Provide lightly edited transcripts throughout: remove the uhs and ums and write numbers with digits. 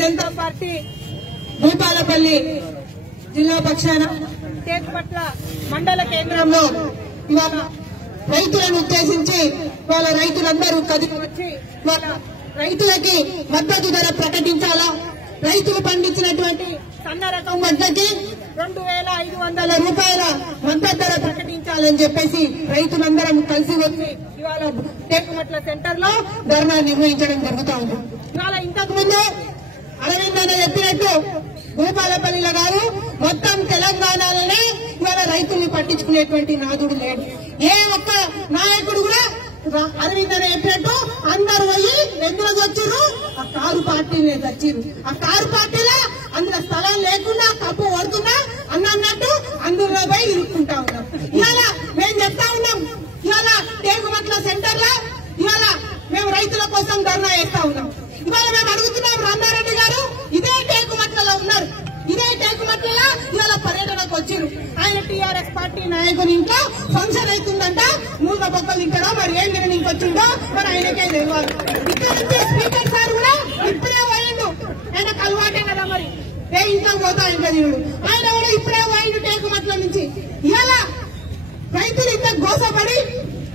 Janata party Bhupalpally జిల్లా పక్షాన టేకుమట్ల మండల కేంద్రంలో ఇవాళ రైతులను ఉద్దేశించి వాళ్ళ రైతులందరూ కదిలి వచ్చి వాళ్ళ రైతులకి మద్దతు ధర ప్రకటించాలా, రైతులు పండించినటువంటి సన్న రకం వడ్డకి 2500 రూపాయల మద్దతు ధర ప్రకటించాలని చెప్పేసి రైతులందరం కలిసి వచ్చి ఇవాళ టేకుమట్ల సెంటర్ లో ధర్నా నిర్వహించడం జరుగుతూ ఉంది. ఇవాళ ఇంతకు ముందు అరవింద్ అన్న చెప్పినట్టు భూపాలపల్లిలో కాదు మొత్తం తెలంగాణలోనే ఇవాళ రైతుల్ని పట్టించుకునేటువంటి నాదుడు లేడు. ఏ ఒక్క నాయకుడు కూడా అరవింద్ అన్న చెప్పినట్టు అందరు పోయి ఎందులో వచ్చారు, ఆ కారు పార్టీని తెచ్చిరు. ఆ కారు పార్టీలో అందులో స్థలం లేకుండా కప్పు కొడుతున్నా అన్నట్టు అందులో పోయి ఇరుక్కుంటా ఉన్నాం. ఇవాళ మేము చెప్తా ఉన్నాం, ఇవాళ టేకుమట్ల సెంటర్ లో ఇవాళ మేము రైతుల కోసం ధర్నా చేస్తా ఉన్నాం. ఇవాళ మేము అడుగుతున్నాం, రామారెడ్డి గారు ఇదే టేకుమట్లలో ఉన్నారు, ఇదే టేకుమట్లలో ఇవాళ పర్యటనకు వచ్చారు. ఆయన టీఆర్ఎస్ పార్టీ నాయకుని ఇంట్లో ఫంక్షన్ అవుతుందంట, మూగ బొక్కలు తింటాడో మరి ఏం తినడానికి వచ్చిండో మరి ఆయనకే తెలియాలి. ఇక్కడ నుంచి స్పీకర్ సార్ కూడా ఇప్పుడే పోయిండు, ఆయనకు అలవాటే కదా మరి ఏ ఇంట్లో పోతా ఇంకా తినడు, ఆయన కూడా ఇప్పుడే పోయిండు టేకుమట్ల నుంచి. ఇవాళ రైతులు ఇంత గోసపడి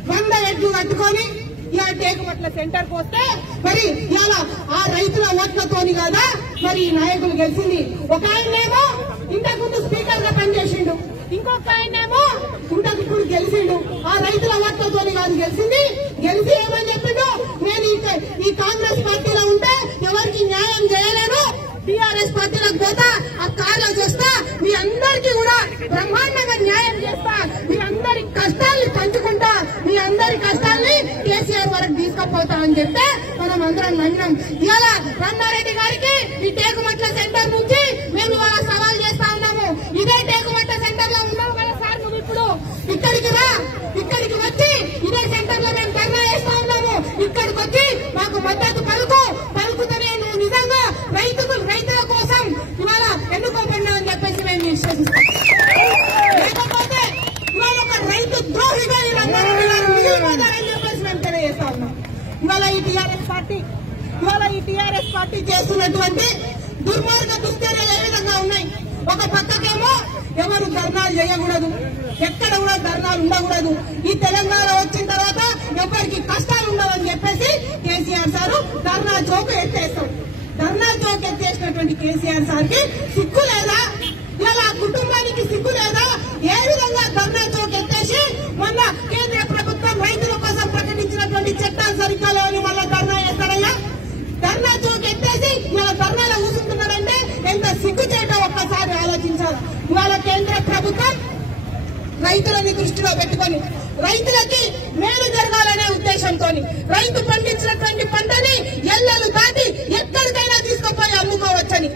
100 ఎడ్లు కట్టుకొని ఇలా టేకుమట్ల సెంటర్ కు వస్తే మరి ఇలా ఆ రైతుల ఓట్లతోని కదా మరి ఈ నాయకులు గెలిచింది. ఒక ఆయనేమో ఇంతకుముందు స్పీకర్ గా పనిచేసిండు, ఇంకొక ఆయనేమో ఇంతకు గెలిచిండు. ఆ రైతుల ఓట్లతోని కాదు గెలిచింది. గెలిచి ఏమని చెప్పిండు, నేను ఈ కాంగ్రెస్ పార్టీలో ఉంటే ఎవరికి న్యాయం చేయలేను, టీఆర్ఎస్ పార్టీలకు పోతా, ఆ కార్లో చేస్తా, మీ అందరికీ కూడా బ్రహ్మాండంగా న్యాయం చేస్తా, మీ అందరి కష్టాల్ని పంచుకుంటా, మీ అందరి కష్టాల్ని కేసీఆర్ వరకు తీసుకుపోతా అని చెప్తే మనం అందరం నమ్మినాం. ఇవాళ రామారెడ్డి గారికి ఈ టేకుమట్ల సెంటర్ నుంచి మేము ఇవాళ సవాల్ చేస్తా ఉన్నాము. ఇదే టేకుమట్ల సెంటర్ లో ఉన్నాము కదా సార్, నువ్వు ఇప్పుడు ఇక్కడికి రా, ఇక్కడికి వచ్చి ఇదే సెంటర్ లో మేము ధర్నా చేస్తా ఉన్నాము. ఇక్కడికి వచ్చి మాకు మద్దతు పలుకుతూనే నువ్వు నిజంగా రైతుల కోసం ఇవాళ ఎన్నుకోబడినా అని చెప్పేసి మేము విశ్వసిస్తాం. లేకపోతే ఇవాళ ఒక రైతు ద్రోహిగా మిగిలిపోతారని చెప్పేసి మేము తెలియజేస్తా ఉన్నాం. ఇవాళ ఈ టీఆర్ఎస్ పార్టీ చేస్తున్నటువంటి దుర్మార్గ దుశ్చర్యలు ఏ విధంగా ఉన్నాయి. ఒక పక్కకేమో ఎవరు ధర్నాలు చేయకూడదు, ఎక్కడ కూడా ధర్నాలు ఉండకూడదు, ఈ తెలంగాణ వచ్చిన తర్వాత ఎవరికి కష్టాలు ఉండవని చెప్పేసి కేసీఆర్ సారు ధర్నా చౌక్ ఎత్తేస్తాడు. ధర్నా చౌక్ ఎత్తేసినటువంటి కేసీఆర్ సార్ కి సిగ్గు లేదా, ఇలా కుటుంబానికి సిగ్గు లేదా? ఏ విధంగా ధర్నా చౌక్ ఎత్తేసి మొన్న కేంద్ర ప్రభుత్వం రైతుల కోసం ప్రకటించినటువంటి చట్టాలు సరిగ్గా లేవని మళ్ళా ధర్నా చేస్తారయ్యా? ధర్నా చౌక్ ఎత్తేసి ఇలా ధర్నాలో కూర్చుంటున్నారంటే ఎంత సిగ్గు చేయటం ఒక్కసారి ఆలోచించాలి. ఇవాళ కేంద్ర ప్రభుత్వం రైతులని దృష్టిలో పెట్టుకొని రైతులకి మేలు జరగాలనే ఉద్దేశంతో రైతు పండించినటువంటి పంటని ఎల్లలు దాటి ఎక్కడికైనా తీసుకుపోయి అమ్ముకోవచ్చని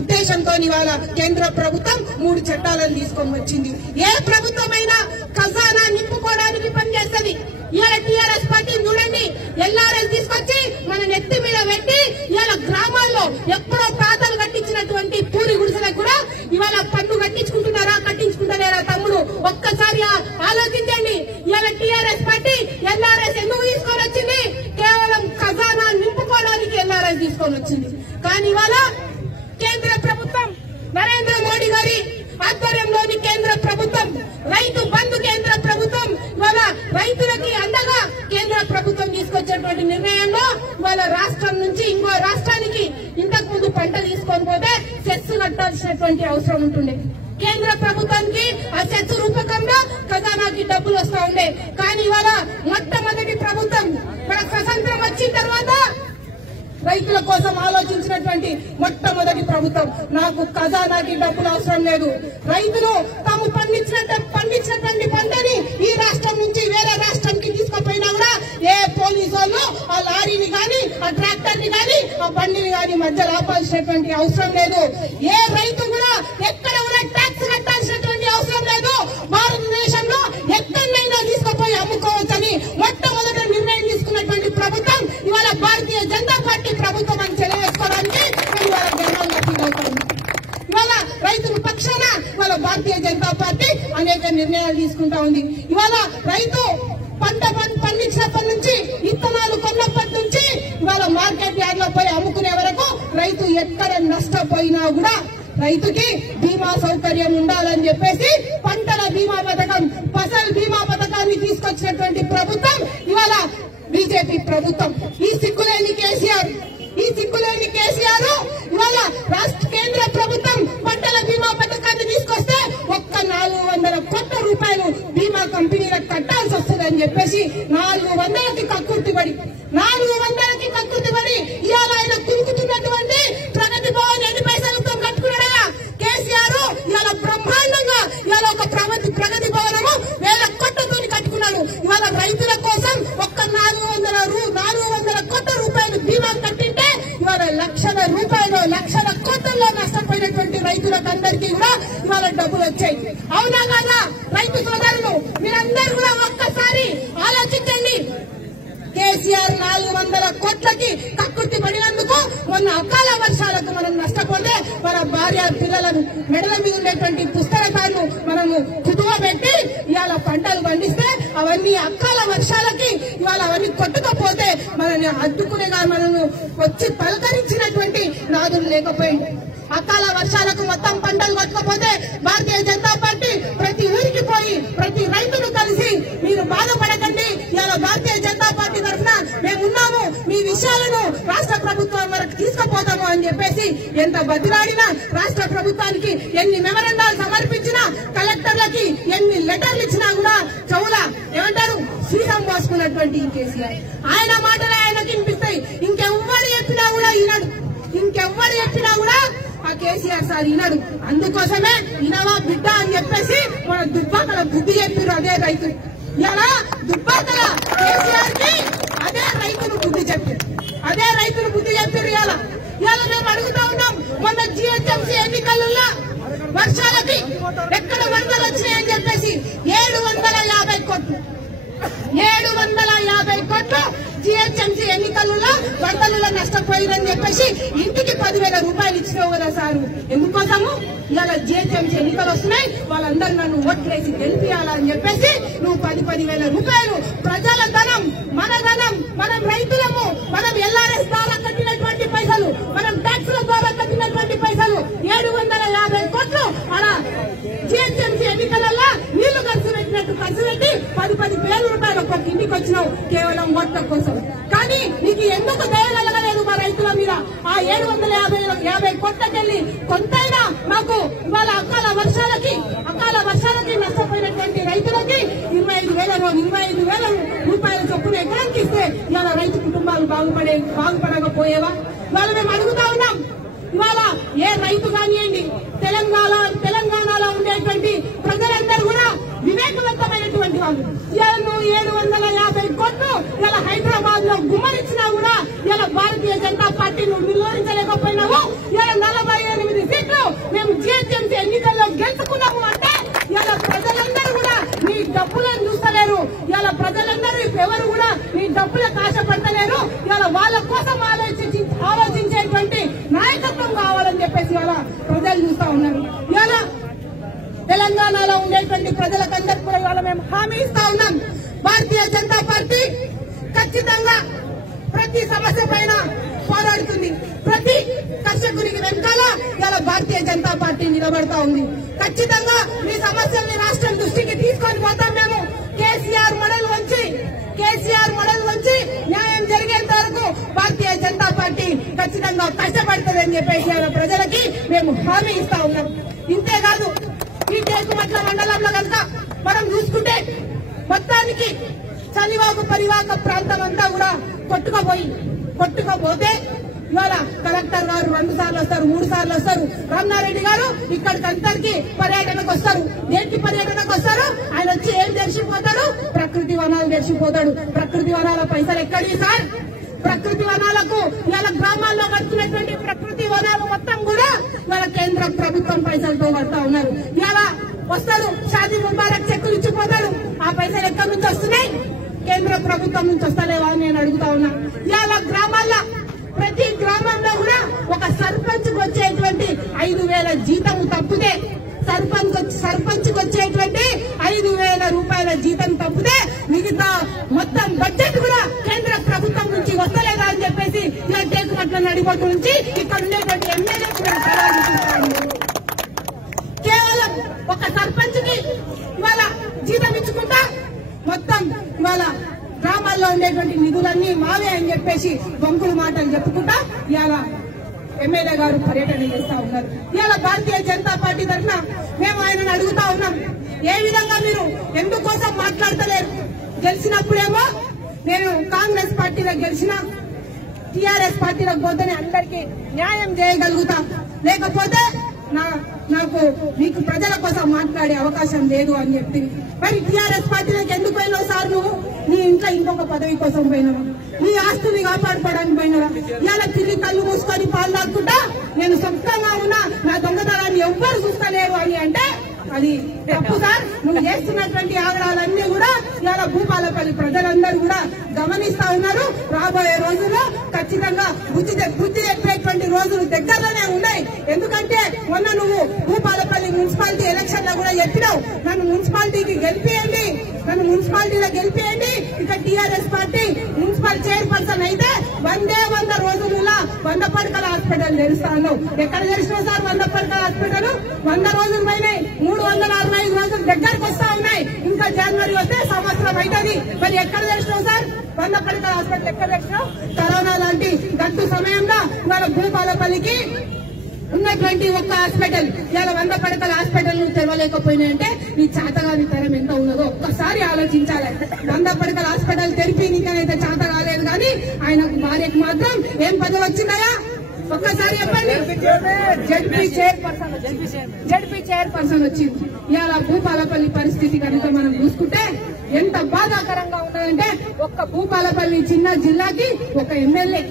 ఉద్దేశంతో ఇవాళ కేంద్ర ప్రభుత్వం 3 చట్టాలను తీసుకొని వచ్చింది. ఏ ప్రభుత్వమైనా ఖజానా నింపుకోవడానికి పనిచేస్తుంది. ఇవాళ టీఆర్ఎస్ పార్టీ చూడండి, ఎల్ఆర్ఎస్ తీసుకొచ్చి మన నెత్తి మీద పెట్టి ఇవాళ గ్రామాల్లో ఎప్పుడో ప్రాతలు కట్టించినటువంటి పూరి గుడిసెలకు కూడా ఇవాళ పన్ను కట్టించుకుంటున్నారా తమ్ముడు? ఒక్కసారి ఆలోచించండి. ఇవాళ టీఆర్ఎస్ పార్టీ ఎల్ఆర్ఎస్ ఎందుకు తీసుకొని వచ్చింది? కేవలం ఖజానా నింపుకోవడానికి ఎల్ఆర్ఎస్ తీసుకొని వచ్చింది. కానీ ఇవాళ కేంద్ర ప్రభుత్వం నరేంద్ర మోడీ గారి ఆధ్వర్యంలోని కేంద్ర ప్రభుత్వం, రైతు బంధు కేంద్ర ప్రభుత్వం ఇవాళ రైతులకి అండగా కేంద్ర ప్రభుత్వం తీసుకొచ్చినటువంటి నిర్ణయంలో వాళ్ళ రాష్ట్రం నుంచి ఇంకో రాష్ట్రానికి ఇంతకు ముందు పంట తీసుకొని పోతే సెస్ కట్టాల్సినటువంటి అవసరం ఉంటుండే. కేంద్ర ప్రభుత్వానికి ఆ సెస్ రూపకంగా ఖజానాకి డబ్బులు వస్తా ఉండే. కానీ ఇవాళ మొట్టమొదటి ప్రభుత్వం మన స్వతంత్రం వచ్చిన తర్వాత రైతుల కోసం ఆలోచించినటువంటి మొట్టమొదటి ప్రభుత్వం. నాకు ఖజానాకి డబ్బులు అవసరం లేదు, రైతులు తాము పండించినటువంటి పంటని ఈ రాష్ట్రం నుంచి వేరే రాష్ట్రానికి తీసుకుపోయినా కూడా ఏ పోలీసు వాళ్ళు ఆ లారీని గాని ఆ ట్రాక్టర్ ని గాని ఆ బండిని గాని మధ్య ఆపాల్సినటువంటి అవసరం లేదు. ఏ రైతు కూడా ఎక్కడ కూడా ట్యాక్స్ కట్టాల్సినటువంటి అవసరం లేదు. భారతదేశంలో ఎక్కడైనా తీసుకుపోయి అమ్ముకోవచ్చని మొట్టమొదటి నిర్ణయం తీసుకున్నటువంటి ప్రభుత్వం ఇవాళ భారతీయ జనతా పార్టీ ప్రభుత్వం అని తెలియజేసుకోవడానికి ఇవాళ గర్వంగా ఫీల్ అవుతుంది. ఇవాళ రైతుల పక్షాన ఇవాళ భారతీయ జనతా పార్టీ అనేక నిర్ణయాలు తీసుకుంటా ఉంది. ఇవాళ రైతు పంట పండించినప్పటి నుంచి, విత్తనాలు కొన్నప్పటి నుంచి ఇవాళ మార్కెట్ యార్డ్ లో పోయి అమ్ముకునే వరకు రైతు ఎక్కడ నష్టపోయినా కూడా రైతుకి బీమా సౌకర్యం ఉండాలని చెప్పేసి పంటల బీమా పథకం, ఫసల్ బీమా పథకాన్ని తీసుకొచ్చినటువంటి ప్రభుత్వం ఇవాళ బీజేపీ ప్రభుత్వం. ఈ సిగ్గులేని కేసీఆర్ ఇవాళ కేంద్ర ప్రభుత్వం పంటల బీమా పథకాన్ని తీసుకొస్తే ఒక్క 400 కోట్ల రూపాయలు బీమా కంపెనీలకు కట్టాల్సి వస్తుందని చెప్పేసి 400కి కక్కుర్తిపడి ఇవాళ ఆయన కురుకుతున్నటువంటి ప్రగతి భవన్ 8 పైసలతో కట్టుకున్నాడా కేసీఆర్? ఇవాళ బ్రహ్మాండంగా ఇవాళ ఒక ప్రగతి భవనము 1000 కోట్లతో కట్టుకున్నాడు. ఇవాళ రైతుల కోసం ఒక్క 400 కోట్ల రూపాయలు బీమా కట్టింటే ఇవాళ లక్షల కోట్లలో నష్టపోయినటువంటి రైతులకు అందరికీ కూడా ఇవాళ డబ్బులు వచ్చాయి. అవునా కాదా? రైతు సోదరులు మీరందరూ కూడా ఒక్కసారి ఆలోచించండి. కేసీఆర్ 400 కోట్లకి కక్కుర్తి పడినందుకు మొన్న అకాల వర్షాలకు మనం నష్టపోతే మన భార్య పిల్లలను మెడల మీద ఉండేటువంటి పుస్తకాలను మనము కుదువబెట్టి ఇవాళ పంటలు పండిస్తే అవన్నీ అకాల వర్షాలకి ఇవాళ అవన్నీ కొట్టుకపోతే మనల్ని అడ్డుకునేగా మనను వచ్చి పలకరించినటువంటి నాదులు లేకపోయింది. అకాల వర్షాలకు మొత్తం పంటలు కొట్టుకపోతే భారతీయ జనతా పార్టీ ప్రతి ఊరికి పోయి ప్రతి రైతును కలిసి మీరు బాధపడకండి, ఇవాళ భారతీయ జనతా పార్టీ తరఫున మేమున్నాము, మీ విషయాలను రాష్ట్ర ప్రభుత్వం వరకు తీసుకుపోతాము అని చెప్పేసి ఎంత బతిలాడినా, రాష్ట్ర ప్రభుత్వానికి ఎన్ని మెమరాండాలు సమర్పించినా, కలెక్టర్లకి ఎన్ని లెటర్లు ఇచ్చినా కూడా చెవుల ఏమంటారు శ్రీసం పోసుకున్నటువంటి కేసీఆర్ ఆయన మాటలే ఆయనకి వినిపిస్తాయి. ఇంకెవ్వరు చెప్పినా కూడా ఆ కేసీఆర్ సార్ వినడు. అందుకోసమే ఇనవా బిడ్డ అని చెప్పేసి మన దుబ్బాకల బుద్ధి చెప్పారు అదే రైతు. ఇలా దుబ్బాకల కేసీఆర్ కి అదే రైతులు బుద్ధి చెప్పారు. ఇవాళ మేము అడుగుతా ఉన్నాం, మొన్న జీహెచ్ఎంసీ ఎన్నికల్లో వర్షాలకి ఎక్కడ వరదలు వచ్చినాయని చెప్పేసి 750 కోట్లు జీహెచ్ఎంసీ ఎన్నికల్లో వరదలలో నష్టపోయిందని చెప్పేసి ఇంటికి 10,000 రూపాయలు ఇచ్చినావు కదా సార్. ఎందుకోసము? ఇవాళ జీహెచ్ఎంసీ ఎన్నికలు వస్తున్నాయి, వాళ్ళందరూ నన్ను ఓట్లేసి గెలిపియాలని చెప్పేసి నువ్వు 10,000 రూపాయలు ప్రజల ధనం, మన ధనం, మనం రైతులము, మనం ఎల్ఆర్ఎస్ ద్వారా కట్టినటువంటి పైసలు, మనం ట్యాక్సుల ద్వారా కట్టినటువంటి పైసలు 750 కోట్లు అలా జీహెచ్ఎంసీ ఎన్నికలలో నీళ్లు ఖర్చు పెట్టి 10,000 రూపాయలు ఒక్కొక్క ఇంటికి వచ్చినావు కేవలం ఓట్ల కోసం. కానీ నీకు ఎందుకు దయగలగలేదు మా రైతుల మీద? ఆ 750 కోట్లకెళ్లి కొంతైనా మాకు ఇవాళ అకాల వర్షాలకి నష్టపోయినటువంటి రైతులకి 25,000 రూపాయల చొప్పున ఎకరానికి ఇస్తే ఇవాళ రైతు కుటుంబాలు బాగుపడకపోయేవా? ఇవాళ మేము అడుగుతా ఉన్నాం. ఇవాళ ఏ రైతు కానివ్వండి, తెలంగాణలో ఉండేటువంటి ప్రజలందరూ కూడా వివేకవంతమైనటువంటి వాళ్ళు. ఇవాళ 750 కోట్లు ఇలా హైదరాబాద్ లో గుమ్మరించినా కూడా ఇలా భారతీయ జనతా పార్టీ నువ్వు నిరోధించలేకపోయినావు. ఇలా 48 సీట్లు మేము జీహెచ్ఎంసీ ఎన్నికల్లో గెలుచుకున్నాము అంటే ఇలా ప్రజలందరూ కూడా నీ డబ్బులను చూస్తలేరు. ఇలా ప్రజలందరూ ఎవరు కూడా నీ డబ్బులకు ఆశపడతలేరు. ఇలా వాళ్ళ కోసం ఆలోచించేటువంటి నాయకత్వం కావాలని చెప్పేసి ఇలా ప్రజలు చూస్తా ఉన్నారు. ఇలా తెలంగాణలో ఉండేటువంటి ప్రజలకందరూ కూడా ఇవాళ మేము హామీ ఇస్తా ఉన్నాం. భారతీయ జనతా పార్టీ ఖచ్చితంగా ప్రతి సమస్య పైన పోరాడుతుంది. ప్రతి కర్షకునికి వెనకాల ఇలా భారతీయ జనతా పార్టీ నిలబడతా ఉంది. ఖచ్చితంగా మీ సమస్యల్ని రాష్ట్రం దృష్టికి తీసుకొని పోతాం. మేము కేసీఆర్ మొదలు వచ్చి న్యాయం జరిగేంత వరకు భారతీయ జనతా పార్టీ ఖచ్చితంగా కష్టపడుతుందని చెప్పేసి ప్రజలకి మేము హామీ ఇస్తా ఉన్నాం. ఇంతేకాదు, ఈ టేకుమట్ల మండలంలో కనుక మనం చూసుకుంటే మొత్తానికి చలివాకు పరివాహక ప్రాంతం అంతా కూడా కొట్టుకపోతే ఇవాళ కలెక్టర్ గారు 2 సార్లు వస్తారు, 3 సార్లు వస్తారు. రామనారెడ్డి గారు ఇక్కడికి అందరికీ పర్యటనకు వస్తారు. దేనికి పర్యటనకు వస్తారు? ఆయన వచ్చి ఏం దర్శిపోతాడు? ప్రకృతి వనాలు దర్శిపోతాడు. ప్రకృతి వనాల పైసలు ఎక్కడి సార్? ప్రకృతి వనాలకు ఇవాళ గ్రామాల్లో కడుతున్నటువంటి ప్రకృతి వనాలు మొత్తం కూడా ఇవాళ కేంద్ర ప్రభుత్వం పైసలతో కడతా ఉన్నారు. ఇవాళ వస్తాడు షాదీ ముబారక్ చెక్కులు ఇచ్చిపోతాడు. ఆ పైసలు ఎక్కడి నుంచి వస్తున్నాయి? కేంద్ర ప్రభుత్వం నుంచి వస్తలేవా అని నేను అడుగుతా ఉన్నా. ఇవాళ గ్రామాల్లో ప్రతి గ్రామంలో కూడా ఒక సర్పంచ్ వచ్చేటువంటి 5,000 జీతం తప్పితే, సర్పంచ్ వచ్చేటువంటి 5,000 రూపాయల జీతం తప్పితే మిగతా మొత్తం బడ్జెట్ కూడా కేంద్ర ప్రభుత్వం నుంచి వస్తలేదా అని చెప్పేసి ఇలా టేకుమట్ల నడిబొట్టు నుంచి ఇక్కడ ఉండేటువంటి ఒక సర్పంచ్ కి ఇవాళ జీతం ఇచ్చుకుంటా మొత్తం ఇవాళ గ్రామాల్లో ఉండేటువంటి నిధులన్నీ మావే అని చెప్పేసి బొంకులు మాటలు చెప్పుకుంటా ఇవాళ ఎమ్మెల్యే గారు పర్యటన చేస్తా ఉన్నారు. ఇవాళ భారతీయ జనతా పార్టీ తరఫున మేము ఆయనను అడుగుతా ఉన్నాం, ఏ విధంగా మీరు ఎందుకోసం మాట్లాడతలేరు? గెలిచినప్పుడేమో నేను కాంగ్రెస్ పార్టీలో గెలిచిన టీఆర్ఎస్ పార్టీలకు పోతేనే అందరికీ న్యాయం చేయగలుగుతాం, లేకపోతే నాకు మీకు ప్రజల కోసం మాట్లాడే అవకాశం లేదు అని చెప్పి. మరి టీఆర్ఎస్ పార్టీలకు ఎందుకు పోయినావు సార్? నువ్వు నీ ఇంట్లో ఇంకొక పదవి కోసం పోయినావా? నీ ఆస్తుని కాపాడుకోవడానికి పోయినావా? ఇలా తిరిగి కళ్ళు మూసుకొని పాలు తాక్కుంటా నేను సొంతంగా ఉన్నా, నా దొంగతనాన్ని ఎవ్వరు చూస్తలేరు అని అంటే అది తప్పు సార్. నువ్వు చేస్తున్నటువంటి ఆగడాలన్నీ కూడా ఇవాళ భూపాలపల్లి ప్రజలందరూ కూడా గమనిస్తా ఉన్నారు. రాబోయే రోజుల్లో ఖచ్చితంగా బుద్ధి చెప్పేటువంటి రోజులు దగ్గరలోనే ఉన్నాయి. ఎందుకంటే మొన్న నువ్వు భూపాలపల్లి మున్సిపాలిటీ ఎలక్షన్ లో కూడా చెప్పినావు, నన్ను మున్సిపాలిటీకి గెలిపియండి, నన్ను మున్సిపాలిటీలో గెలిపియండి, ఇక టీఆర్ఎస్ పార్టీ మున్సిపల్ చైర్పర్సన్ అయితే 100 రోజులలో 100 పడకల హాస్పిటల్ తెరుస్తాను. ఎక్కడ తెరిచినా సార్ 100 పడకల హాస్పిటల్? 100 రోజులు పోయినాయి, 365 రోజులు దగ్గరకు వస్తా ఉన్నాయి. ఇంకా జనవరి వస్తే సంవత్సరం అవుతుంది. మరి ఎక్కడ తెరిచినావు సార్ 100 పడకల హాస్పిటల్? ఎక్కడ తెరిచినావు? కరోనా లాంటి గట్టు సమయంలో ఇవాళ భూపాలపల్లికి ఉన్నటువంటి ఒక్క హాస్పిటల్ ఇలా 100 పడకల హాస్పిటల్ ను తెరవలేకపోయినాయంటే నీ చేతగాని తరం ఎంత ఉన్నదో ఒక్కసారి ఆలోచించాలి. 100 పడకల హాస్పిటల్ తెరిపి నీకైతే చేత కాలేదు, కానీ ఆయనకు భార్యకు మాత్రం ఏం పదవి వచ్చిందయా? ఒక్కసారి చెప్పండి. జడ్పీ చైర్పర్సన్ వచ్చింది. ఇవాళ భూపాలపల్లి పరిస్థితి కనుక మనం చూసుకుంటే ఎంత బాధాకరంగా ఉన్నదంటే ఒక్క భూపాలపల్లి చిన్న జిల్లాకి ఒక ఎమ్మెల్యే,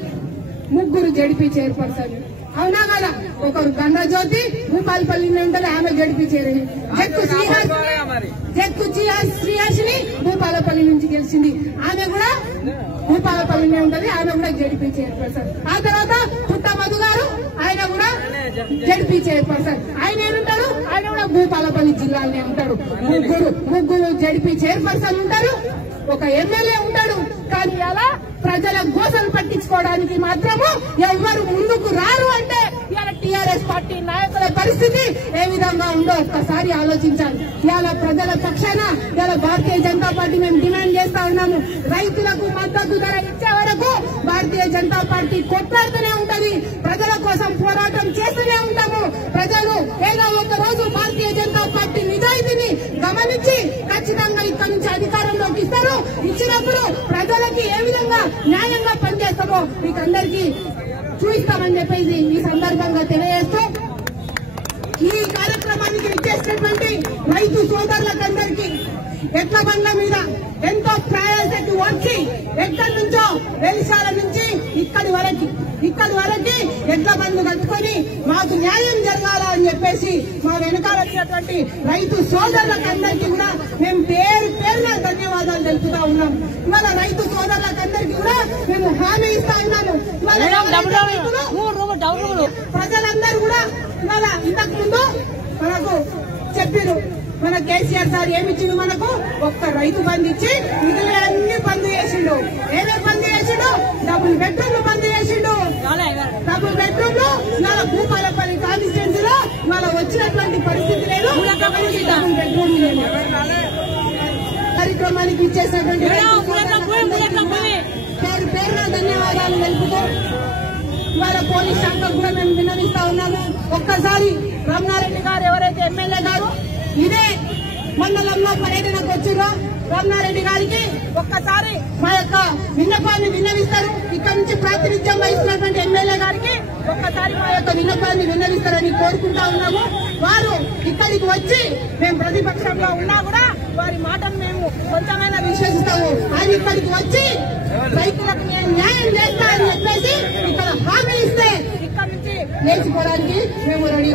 3 జడ్పీ చైర్పర్సన్. అవునా కదా? ఒకరు గండ్రజ్యోతి భూపాలపల్లి ఉంటుంది, ఆమె జడ్పీ చైర్. జక్కు శ్రీహాసిని భూపాలపల్లి నుంచి గెలిచింది, ఆమె కూడా భూపాలపల్లినే ఉంటుంది, ఆమె కూడా జడ్పీ చైర్పర్సన్. ఆ తర్వాత పుట్ట మధు గారు, ఆయన కూడా జడ్పీ చైర్పర్సన్. ఆయన ఏమంటారు? ఆయన కూడా భూపాలపల్లి జిల్లాలోనే ఉంటాడు. ముగ్గురు జడ్పీ చైర్పర్సన్ ఉంటారు, ఒక ఎమ్మెల్యే ఉంటాడు. కానీ అలా ప్రజల గోసలు పట్టించుకోవడానికి మాత్రము ఎవరు ముందుకు రారు అంటే ఇవాళ టీఆర్ఎస్ పార్టీ నాయకుల పరిస్థితి ఏ విధంగా ఉందో ఒక్కసారి ఆలోచించాలి. ఇవాళ ప్రజల పక్షాన ఇవాళ భారతీయ జనతా పార్టీ మేము డిమాండ్ చేస్తా ఉన్నాము. రైతులకు మద్దతు ధర ఇచ్చే వరకు భారతీయ జనతా పార్టీ కొట్లాడుతూనే ఉంటది, ప్రజల కోసం పోరాటం చేస్తూనే ఉంటాము. ప్రజలు ఏదో ఒక రోజు భారతీయ జనతా పార్టీ నిజాయితీని గమనించి ఖచ్చితంగా ఇక్కడ నుంచి అధికారంలోకి ఇస్తారు. ఇచ్చినప్పుడు ప్రజలకి ఏ విధంగా న్యాయంగా పనిచేస్తామో మీకు అందరికీ చూపిస్తామని చెప్పేసి ఈ సందర్భంగా తెలియజేస్తూ ఈ కార్యక్రమానికి ఇచ్చేసినటువంటి రైతు సోదరులకందరికీ ఎడ్ల బండ్ల మీద ఎంతో ప్రయాసకి వచ్చి ఎక్కడి నుంచో వెలిశాల నుంచి ఇక్కడి వరకు ఎడ్ల బండ్లు కట్టుకొని మాకు న్యాయం జరగాలని చెప్పేసి మా వెనకాల వచ్చినటువంటి రైతు సోదరులకందరికీ కూడా మేము పేరున ధన్యవాదాలు తెలుపుతా ఉన్నాం. ఇవాళ రైతు సోదరులకందరికీ కూడా మేము హామీ ఇస్తా ఉన్నాము. ప్రజలందరూ కూడా ఇవాళ ఇంతకు ముందు మనకు చెప్పారు, మన కేసీఆర్ సార్ ఏమిచ్చిండు? మనకు ఒక్క రైతు బంధు ఇచ్చి మిగిలిన బంద్ చేసిండు. ఏమేమి బంద్ చేసిండు? డబుల్ బెడ్రూమ్లు బంద్ చేసిండు. డబుల్ బెడ్రూమ్లు ఇవాళ భూపాలపల్లి కాన్స్టిట్యున్సీలో ఇవాళ వచ్చినటువంటి పరిస్థితి లేదు. డబుల్ బెడ్రూమ్ లేదు. కార్యక్రమానికి ఇచ్చేసినటువంటి పేరున ధన్యవాదాలు తెలుపుతూ ఇవాళ పోలీస్ శాఖకు కూడా మేము విన్నవిస్తా ఉన్నాము. ఒక్కసారి రమణారెడ్డి గారు ఎవరైతే ఎమ్మెల్యే గారు ఇదే మండలంలో పర్యటనకు వచ్చిందో రమణారెడ్డి గారికి ఒక్కసారి మా యొక్క విన్నపాన్ని విన్నవిస్తారు. ఇక్కడ నుంచి ప్రాతినిధ్యం వహిస్తున్నటువంటి ఎమ్మెల్యే గారికి ఒక్కసారి మా యొక్క విన్నపాన్ని విన్నవిస్తారని కోరుకుంటా ఉన్నాము. వారు ఇక్కడికి వచ్చి మేము ప్రతిపక్షంలో ఉన్నా కూడా వారి మాటను మేము కొంచెమైనా విశ్వసిస్తాము. ఆయన ఇక్కడికి వచ్చి రైతులకు నేను న్యాయం చేస్తా అని చెప్పేసి ఇక్కడ హామీ ఇస్తే ఇక్కడ నుంచి లేచిపోవడానికి మేము రెడీ